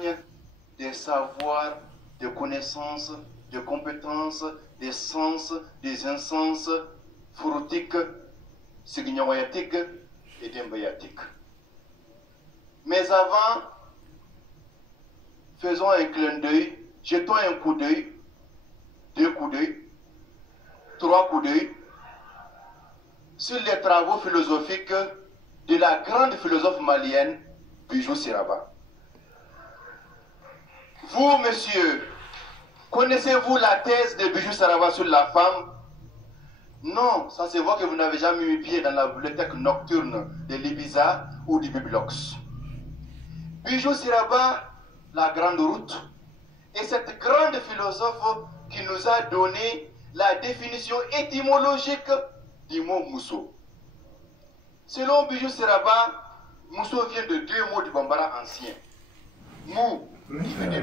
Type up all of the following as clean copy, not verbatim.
témoigne des savoirs, des connaissances, des compétences, des sens, des incenses fruitiques, signoyatiques et d'embryatiques. Mais avant, faisons un clin d'œil, jetons un coup d'œil, 2 coups d'œil, 3 coups d'œil sur les travaux philosophiques de la grande philosophe malienne Bijou Siraba. Vous, monsieur, connaissez-vous la thèse de Bijou Siraba sur la femme? Non, ça se voit que vous n'avez jamais mis pied dans la bibliothèque nocturne de l'Ibiza ou du Biblox. Bijou Siraba, la grande route, est cette grande philosophe qui nous a donné la définition étymologique du mot Mousso. Selon Bijou Siraba, Mousso vient de 2 mots du Bambara ancien. Mou, qui veut dire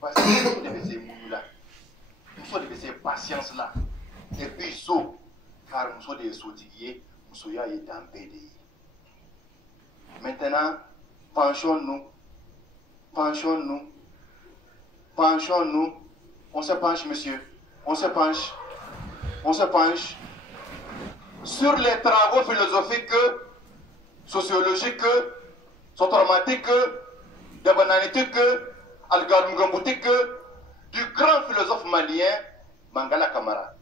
parce que Mousso devait ser mou là. Mousso devait ser patience là. Et puis so, car Mousso devait sautiller, Mousso ya est en BD. Maintenant, penchons-nous, penchons-nous, penchons-nous. On se penche, monsieur. On se penche. On se penche sur les travaux philosophiques, sociologiques, sotomatiques, d'abananétiques, algalmgamboutiques du grand philosophe malien Mangala Camara.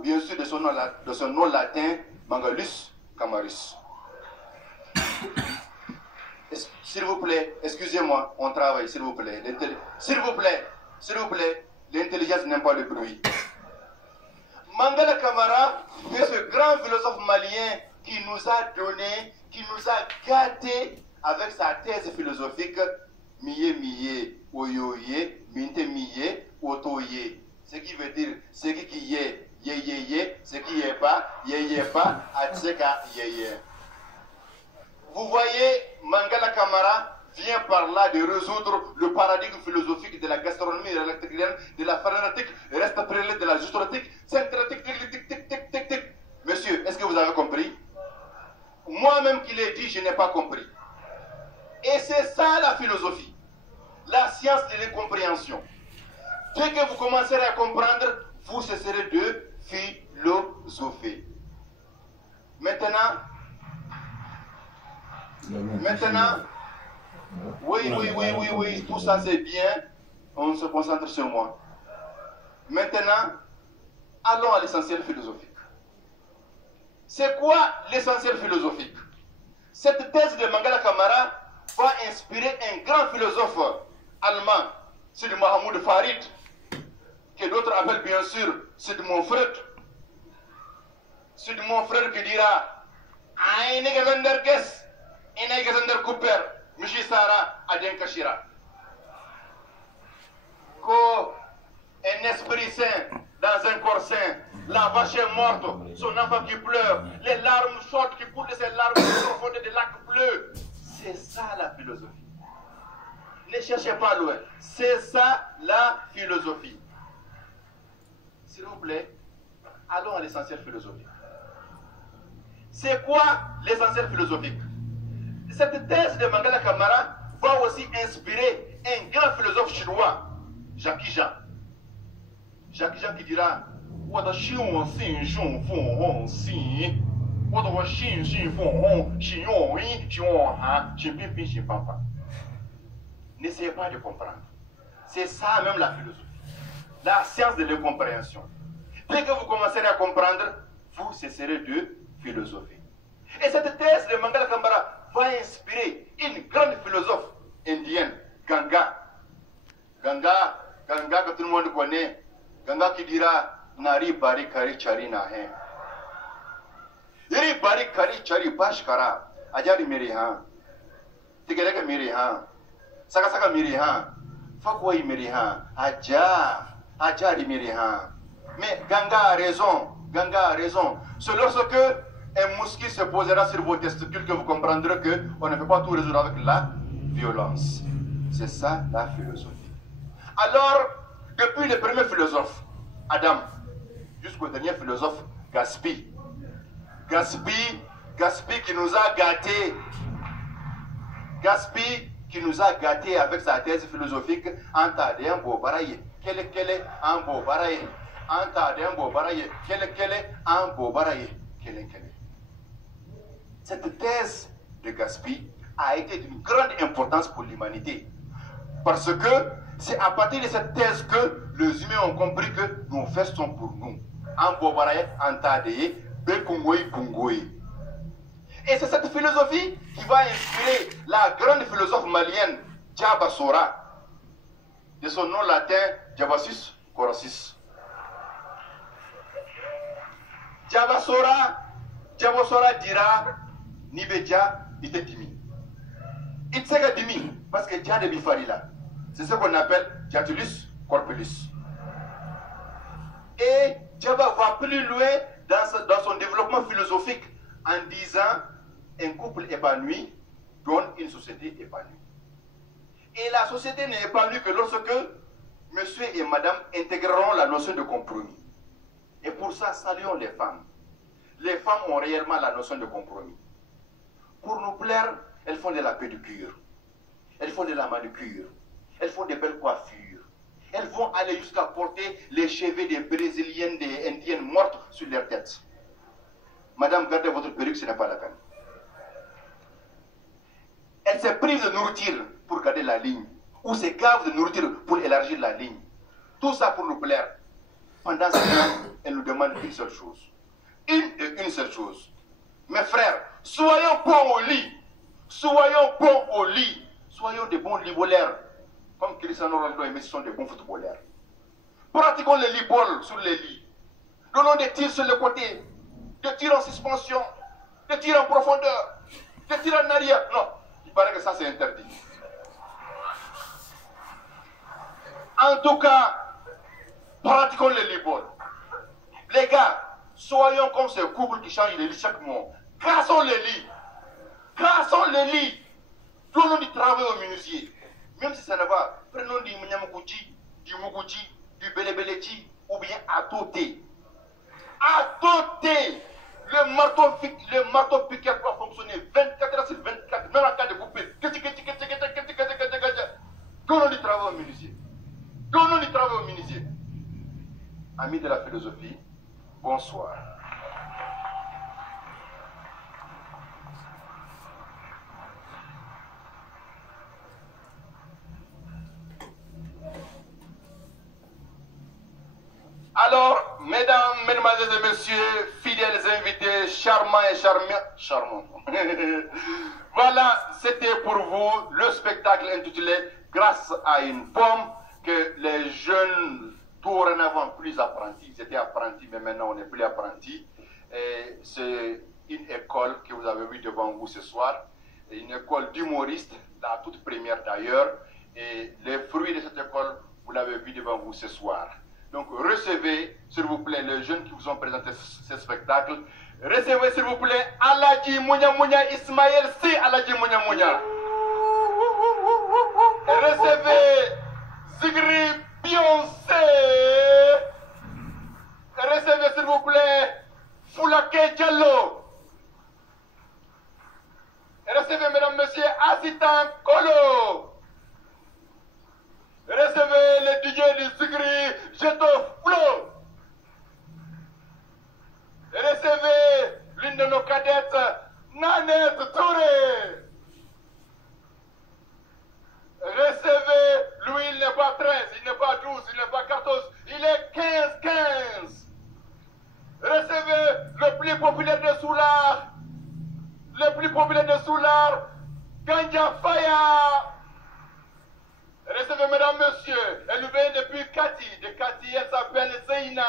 Bien sûr de son nom latin Mangalus Camarus. S'il vous plaît, excusez-moi, on travaille, s'il vous plaît. S'il vous plaît, l'intelligence n'aime pas le bruit. Mangala Camara est ce grand philosophe malien qui nous a donné, qui nous a gâté avec sa thèse philosophique Miye Miye, Oyoye, Minte Miye, Otoye. Ce qui veut dire ce qui y est, Ye, ce qui est pas, Ye, Atseka, Ye. Vous voyez, Mangala Camara vient par là de résoudre le paradigme philosophique de la gastronomie électrienne, de la pharmaceutique, restauratrice, de la justoratique, synthétique, tic. Monsieur, est-ce que vous avez compris? Moi-même qui l'ai dit, je n'ai pas compris. Et c'est ça la philosophie, la science de l'incompréhension. Dès que vous commencerez à comprendre, vous cesserez de philosopher. Maintenant, oui, tout ça c'est bien, on se concentre sur moi. Maintenant, allons à l'essentiel philosophique. C'est quoi l'essentiel philosophique? Cette thèse de Mangala Camara va inspirer un grand philosophe allemand, c'est de Mahmoud Farid, que d'autres appellent bien sûr c'est de mon frère. C'est de mon frère qui dira Aïnegazander Guess, Aïnegazander Cooper, Mishisara Adenkashira. Un esprit saint dans un corps saint, la vache est morte, son enfant qui pleure, les larmes sortent qui coulent de ses larmes profondes des lacs bleus. C'est ça la philosophie. Ne cherchez pas loin. C'est ça la philosophie. S'il vous plaît, allons à l'essentiel philosophique. C'est quoi l'essentiel philosophique? Cette thèse de Mangala Camara va aussi inspirer un grand philosophe chinois, Jacques Jean. Jacques Jean qui dira n'essayez pas de comprendre. C'est ça même la philosophie. La science de l'incompréhension. Dès que vous commencerez à comprendre, vous cesserez de philosopher. Et cette thèse de Mangala Camara va inspirer une grande philosophe indienne, Ganga. Ganga que tout le monde connaît. Ganga qui dira Nari Bari Kari Chari Nahe. Nari Bari Kari Chari Bashkara. Ajari Mirihan. Tigereka Mirihan. Sakasaka Mirihan. Fakwai Mirihan. Ajari Mirihan. Mais Ganga a raison. Ganga a raison. C'est lorsque un mousquet se posera sur vos testicules que vous comprendrez qu'on ne peut pas tout résoudre avec la violence. C'est ça la philosophie. Alors, depuis le premier philosophe, Adam, jusqu'au dernier philosophe, Gatsby. Gatsby qui nous a gâtés. Gatsby qui nous a gâtés avec sa thèse philosophique, Antade un beau baraye, quel est un beau baraye, Antade un beau baraye, quel est un beau baraye, quel est. Cette thèse de Gaspé a été d'une grande importance pour l'humanité. Parce que c'est à partir de cette thèse que les humains ont compris que nos fesses sont pour nous. En Bobaraye, en Tadeye, Bekungoy, Kungoy. Et c'est cette philosophie qui va inspirer la grande philosophe malienne, Djaba Sora, de son nom latin, Djabasus Corosis. Djaba Sora dira, Nibedja, il était timide. Il s'est dimi parce que Dja de Bifarila. C'est ce qu'on appelle Diatulus corpulus. Et Djaba va plus loin dans son développement philosophique en disant un couple épanoui donne une société épanouie. Et la société n'est épanouie que lorsque monsieur et madame intégreront la notion de compromis. Et pour ça, saluons les femmes. Les femmes ont réellement la notion de compromis. Pour nous plaire, elles font de la pédicure, elles font de la manucure, elles font de belles coiffures. Elles vont aller jusqu'à porter les cheveux des Brésiliennes, des Indiennes mortes sur leur tête. Madame, gardez votre perruque, ce n'est pas la peine. Elles se privent de nourriture pour garder la ligne, ou se gavent de nourriture pour élargir la ligne. Tout ça pour nous plaire. Pendant ce temps, elles nous demandent une seule chose. Une seule chose. Mes frères, soyons bons au lit. Soyons bons au lit. Soyons des bons libolaires. Comme Cristiano Ronaldo et Messi sont des bons footballeurs. Pratiquons le lit-ball sur les lits. Donnons des tirs sur le côté. Des tirs en suspension. Des tirs en profondeur. Des tirs en arrière. Non, il paraît que ça c'est interdit. En tout cas, pratiquons le lit-ball. Les gars, soyons comme ces couples qui changent de lit chaque mois. Cassons les lits. Cassons les lits. Donnons du travail aux menuisiers. Même si ça ne va, prenons du Mnyamukuji, du Muguji, du Belebeleji, ou bien Atoté. Atoté. Le marteau piquet doit fonctionner 24 heures sur 24, même en cas de coupé. Donnons du travail aux menuisiers. Donnons du travail aux menuisiers. Amis de la philosophie, bonsoir. Alors, mesdames, mesdemoiselles et messieurs, fidèles invités, charmants et charmants. Voilà, c'était pour vous le spectacle intitulé Grâce à une pomme, que les jeunes, dorénavant plus apprentis, ils étaient apprentis, mais maintenant on n'est plus apprentis. C'est une école que vous avez vue devant vous ce soir, une école d'humoristes, la toute première d'ailleurs, et les fruits de cette école, vous l'avez vu devant vous ce soir. Donc recevez, s'il vous plaît, les jeunes qui vous ont présenté ce spectacle. Recevez, s'il vous plaît, Aladji Mounia Mounia Ismaël C. Aladji Mounia Mounia. Recevez Zigri Beyoncé. Recevez, s'il vous plaît, Foulake Diallo. Recevez, mesdames, messieurs, Asitan Kolo. Recevez le DJ du Zigri, Jeto Flo. Recevez l'une de nos cadettes, Nanette Touré. Recevez, lui il n'est pas 13, il n'est pas 12, il n'est pas 14, il est 15-15. Recevez le plus populaire de Soulard, Ganja Faya. Recevez, mesdames, messieurs, elle nous vient depuis Cathy. De Cathy, elle s'appelle Zeina.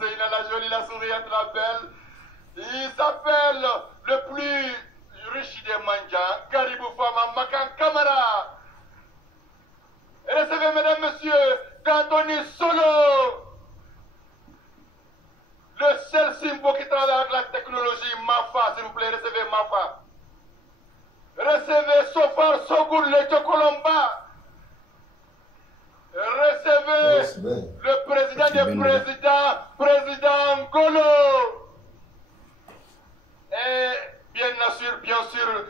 Zeina la jolie, la souriante, la belle. Il s'appelle le plus riche des manjas, Caribou Fama Makan Kamara. Recevez, mesdames, messieurs, d'Anthony Solo. Le seul symbole qui travaille avec la technologie, Mafa, s'il vous plaît, recevez Mafa. Recevez Sofar Sogoul, le Chocolomba. Recevez le président des présidents, président Golo. Et bien sûr,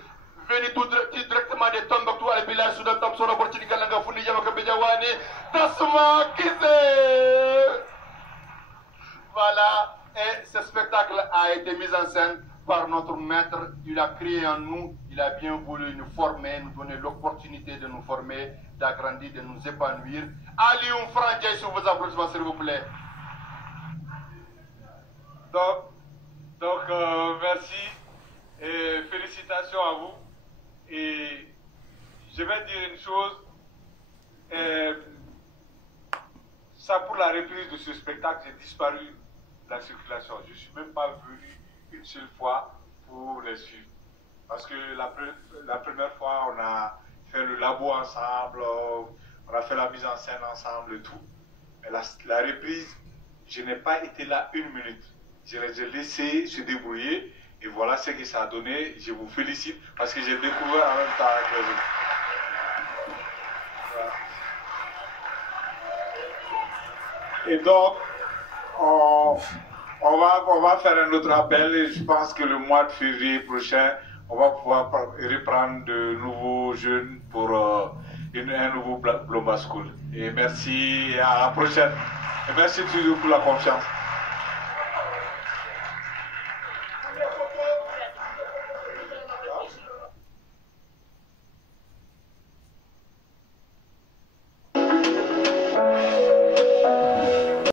venu tout directement de Tombouctou à village sous le top sur l'opportunité Galanga Founi Yamaka Bediawani, Tasma Kise. Voilà, et ce spectacle a été mis en scène par notre maître. Il a créé en nous, il a bien voulu nous former, nous donner l'opportunité de nous former, d'agrandir, de nous épanouir. Ali Oumfrandiaï, sur vos applaudissements, s'il vous plaît. Donc merci et félicitations à vous. Et je vais dire une chose, ça pour la reprise de ce spectacle, j'ai disparu de la circulation. Je ne suis même pas venu une seule fois pour les suivre. Parce que la première fois, on a fait le labo ensemble, on a fait la mise en scène ensemble et tout. Mais la reprise, je n'ai pas été là une minute. Je les ai laissés se débrouiller et voilà ce que ça a donné. Je vous félicite parce que j'ai découvert en même temps avec les autres. Voilà. Et donc, on va faire un autre appel et je pense que le mois de février prochain, on va pouvoir reprendre de nouveaux jeunes pour un nouveau Blomba School. Et merci et à la prochaine. Et merci toujours pour la confiance.